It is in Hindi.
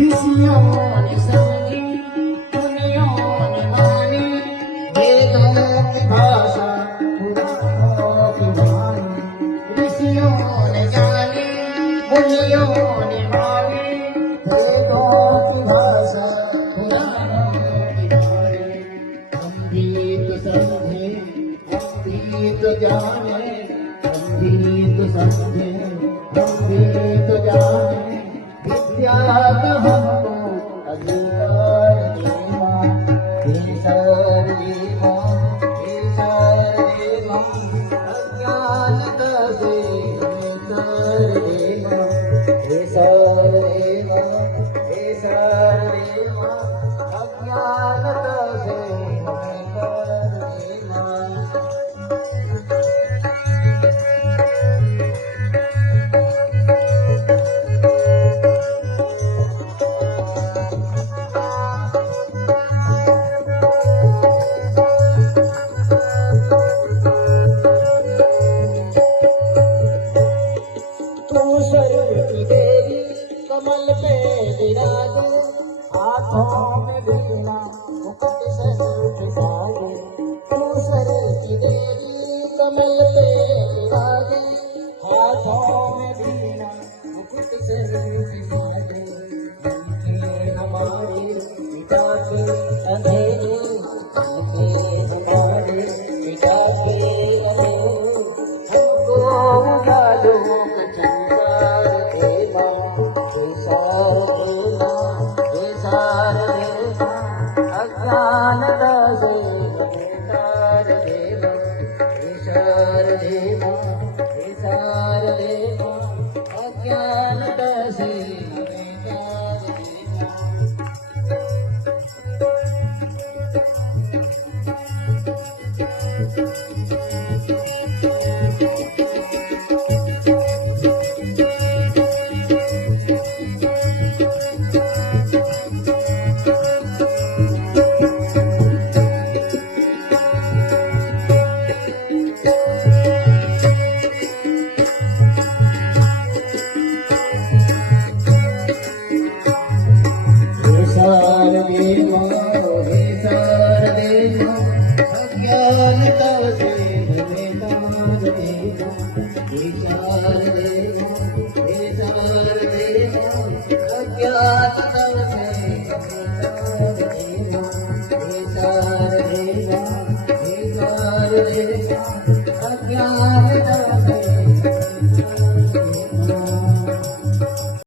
ऋषियों ने समझी, मुनियों ने मानी, वेदों की भाषा पुराणों की वाणी। ऋषियों ने जानी, मुनियों ने मानी, वेदों की भाषा पुराणों की वाणी। हम भी तो समझे, हम भी तो जाने, हम भी तो समझे, हम भी तो जाने, विद्या का हमको अधिकार देवा, केसर देवा, केसर देवा, अज्ञानता से हमें तर देवा, केसर देवा, केसर देवा, अज्ञानता से हमें तर देवा। कमल पे विराजो, हाथों में वीणा, मुकुट सर साजे। दूसर की देवी कमल पे विराजे, हाथों में वीणा, मुकुट सर